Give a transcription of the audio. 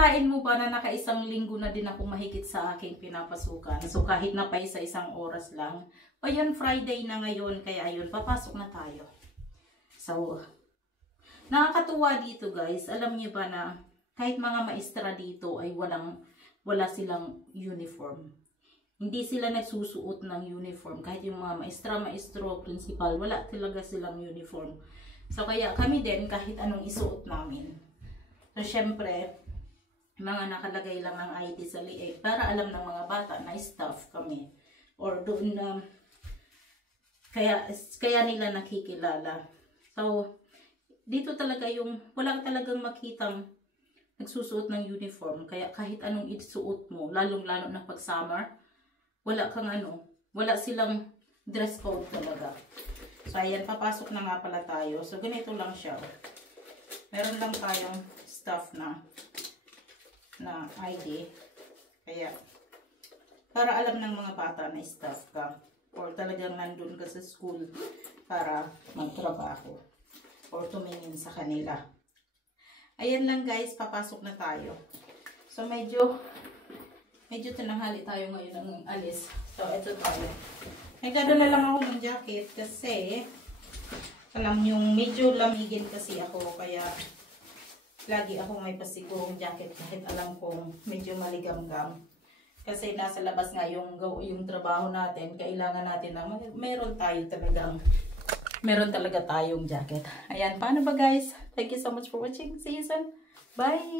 Akalain mo ba na naka-isang linggo na din ako mahigit sa aking pinapasukan? So kahit na pa isa-isang oras lang. O yun, Friday na ngayon, kaya ayun, papasok na tayo. So, nakakatuwa dito guys. Alam niyo ba na kahit mga maestra dito ay wala silang uniform. Hindi sila nagsusuot ng uniform. Kahit yung mga maestro, principal, wala talaga silang uniform. So kaya kami din kahit anong isuot namin. So syempre, mga nakalagay lang ng ID sa liig para alam ng mga bata na staff kami. Or doon na kaya nila nakikilala. So dito talaga yung wala talagang makitang nagsusuot ng uniform. Kaya kahit anong isuot mo, lalong-lalo na pag summer, wala silang dress code talaga. So ayan, papasok na nga pala tayo. So ganito lang siya. Meron lang tayong stuff na ID. Kaya para alam ng mga bata na staff ka or talagang nandun ka sa school para magtrabaho or tumingin sa kanila. Ayan lang guys, papasok na tayo. So medyo tinanghali tayo ngayon ng alis. So ito tayo. Nagdadala lang ako ng jacket kasi alam yung medyo lamigin kasi ako, kaya lagi ako may pasigurong jacket kahit alam kong medyo maligamgam. Kasi nasa labas nga yung trabaho natin, kailangan natin na meron talaga tayong jacket. Ayan, paano ba guys? Thank you so much for watching. See you soon. Bye!